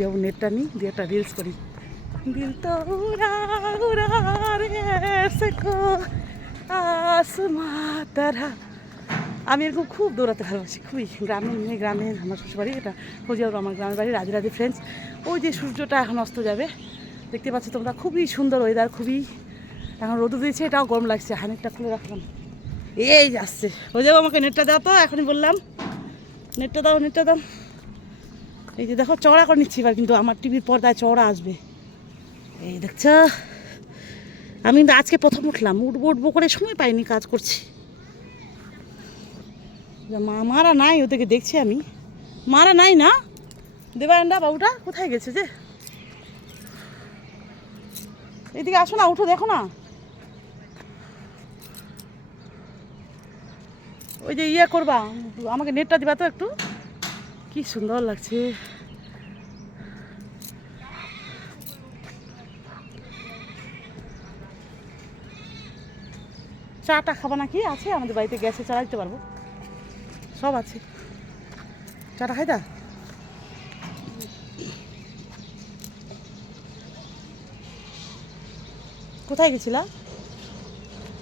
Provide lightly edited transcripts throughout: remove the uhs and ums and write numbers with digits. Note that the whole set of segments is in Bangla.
যাবো নেটটা নিই দিয়ে একটা রিলস করি। দিল তো উড়া উড়া রে সকো আসমা তারা। আমি এরকম খুব দৌড়াতে ভালোবাসি, খুবই। গ্রামের মেয়ে, গ্রামের আমার শ্বশুরবাড়ি, এটা কোজিয়াবর আমার গ্রামের বাড়ি, রাধে রাধে ফ্রেন্ডস। ওই যে সূর্যটা এখন অস্ত যাবে, দেখতে পাচ্ছ তোমরা, খুবই সুন্দর ওয়েদার, খুবই। এখন রোদ দিয়েছে, এটাও গরম লাগছে, হানিকটা খুলে রাখলাম। এই আসছে, হয়ে যাবো, আমাকে নেটটা দাও তো, এখনই বললাম নেটটা দাও, নেটটা দাও। এই যে দেখো চওড়া করে নিচ্ছি এবার, কিন্তু আমার টিভির পর্দায় চওড়া আসবে। এই দেখছ, আমি কিন্তু আজকে প্রথম উঠলাম, উঠবো উঠবো করে সময় পাইনি, কাজ করছি। মারা নাই, ওদেরকে দেখছি আমি, মারা নাই না। দেবায়নদা বাবুটা কোথায় গেছে যে? এদিকে আসো না, উঠো, দেখো না ওই যে ইয়ে করবা, আমাকে নেটটা দিবা তো একটু। কি সুন্দর লাগছে। চাটা খাবা নাকি? আছে আমাদের বাড়িতে, গ্যাসে চা দিতে পারবো, সব আছে। চাটা খাইতা? কোথায় গেছিলা?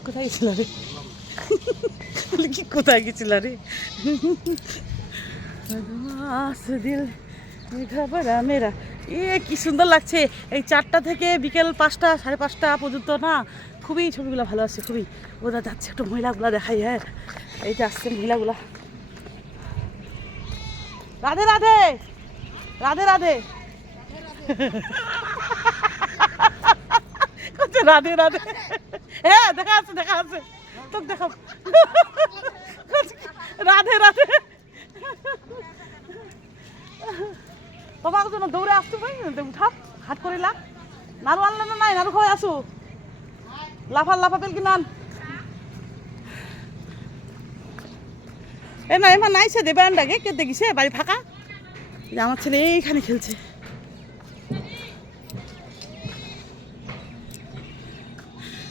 কোথায় গেছিল রে? কি কোথায় গেছিল রে? দিল ঘাবড়া মেরা। এ কি সুন্দর লাগছে এই 4টা থেকে বিকেল 5টা 5:30 পর্যন্ত না, খুবই ছবিগুলো ভালো আসছে, খুবই। ওরা যাচ্ছে, একটু মহিলাগুলা দেখাই। হ্যাঁ, এই যে আসছে মহিলাগুলা। রাধে রাধে, রাধে রাধে, রাধে রাধে। হ্যাঁ, দেখা আছে, দেখা আছে, তোকে দেখাও। রাধে রাধে। তোমার জন্য দৌড়ে আসতো ভাই, উঠা হাট করে লাভ। নাড়ু আনলে না? নাই, নাড়ু খাওয়াই আসো, লাফা লাফা পেল কি নান। এ না, এমা নাইছে দেবায়নটাকে কে দেখিছে, বাড়ি ফাঁকা। আমার ছেলে এইখানে খেলছে।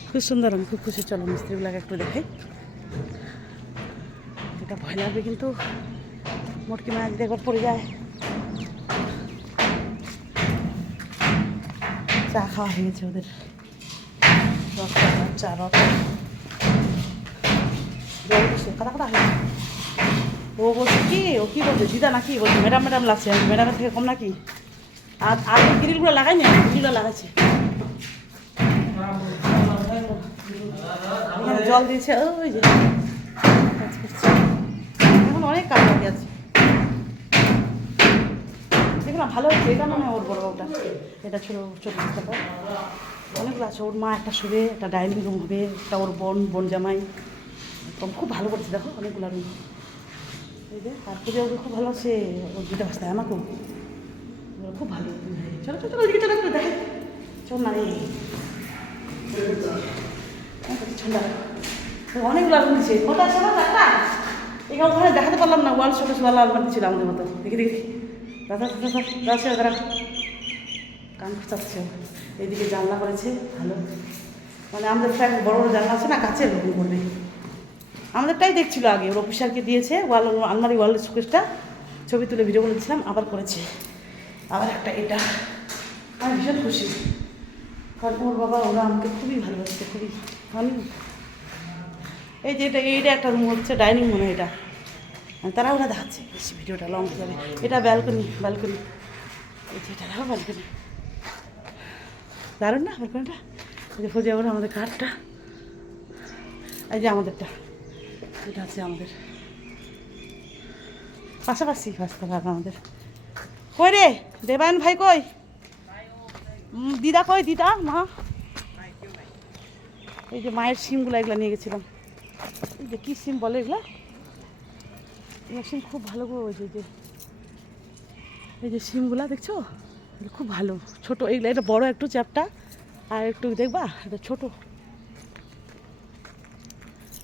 খুব সুন্দর, আমি খুব খুশি। চলো মিস্ত্রিগুলাকে একটু দেখাই। এটা ভয় লাগবে কিন্তু, মোটকি মাছ যদি একবার পড়ে যায়। চা খাওয়া হয়ে গেছে ওদের, চা রস জল দিচ্ছে, কাটা কাটা হয়েছে। ও বলছে কি, ও কি বলছে দিদা নাকি, বলছে ম্যাডাম ম্যাডাম লাগছে, ম্যাডামের থেকে কম নাকি। আর আগে গ্রিলগুলো লাগাইনি, গ্রিলগুলো লাগাইছে। এখানে জল দিয়েছে, ওই যে কাজ করছে। এখন অনেক কাজ বাকি আছে। দেখলাম ভালো হচ্ছে, এটা মনে হয় ওর বড় ওটা, এটা ছোটো ছোটো টাকা অনেকগুলো আছে। ওর মা একটা শুবে, একটা ডাইনিং রুম হবে, একটা ওর বোন জামাই, একদম খুব ভালো করেছে। দেখো অনেকগুলো রুম। এই যে তারপরে ওগুলো খুব ভালো আছে, ওর দুটা বাস্তায় আমাকেও খুব ভালো। চলো চলো চলো, ওইদিকে চলো, দেখে চল না রে, ঠান্ডা। অনেকগুলো রুম দিচ্ছে, কটা আছে না? 4টা। এখানে ওখানে দেখাতে পারলাম না, ওয়াল শোকেস ওয়াল আলমারি ছিল আমাদের মতো। দেখি দেখি দাদা দাদা দাদা দাদা কান খুঁচাচ্ছে। এইদিকে জানলা করেছে ভালো, মানে আমাদের ফ্ল্যাট বড় বড় জানলা আছে না, কাছে এরকম করবে। আমাদেরটাই দেখছিল আগে, ওর অফিসারকে দিয়েছে ওয়াল আলমারি, ওয়াল শোকেসটা ছবি তুলে ভিডিও বলেছিলাম, আবার করেছে। আবার একটা এটা, আমি ভীষণ খুশি, কারণ ওর বাবা ওরা আমাকে খুবই ভালোবাসছে, খুবই। আমি এই যে এইটা একটা রুম হচ্ছে ডাইনিং মনে হয় এটা, তারা ওরা দেখাচ্ছে, বেশি ভিডিওটা লং হয়ে যাবে। এটা ব্যালকনি, ব্যালকনি, এই যে এটা দেখো ব্যালকনি, দারুণ না ব্যালকনিটা? এই যে ফোজে ওরা আমাদের কাঠটা, এই যে আমাদেরটা, এটা হচ্ছে আমাদের পাশাপাশি রাস্তা ভাগ আমাদের। কই রে দেবায়ন ভাই, কই দিদা, কই দিদা মা? এই যে মায়ের সিমগুলো এগুলো নিয়ে গেছিলাম। এই যে কী সিম বলে এগুলা, এগুলো সিম খুব ভালো গো। ওই যে এই যে সিমগুলা দেখছো, এগুলো খুব ভালো, ছোটো এগুলো। এটা বড় একটু চ্যাপটা, আর একটু দেখবা এটা ছোটো,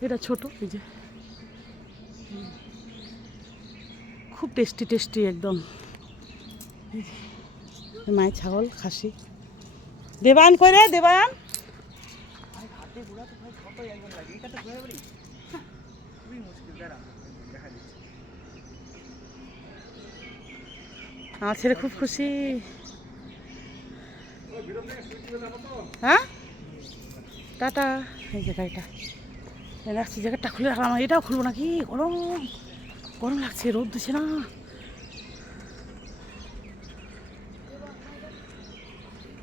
এটা ছোটো। এই যে খুব টেস্টি টেস্টি একদম। মায়ের ছাগল, খাসি। দেবায়ন কই রে দেবায়ন? আমার ছেলে খুব খুশি। হ্যাঁ টাটা। এই যে গাড়িটা রাখছি, জ্যাকেটটা খুলে রাখলাম, এটাও খুলবো নাকি, গরম গরম লাগছে, রোদ দিচ্ছে না।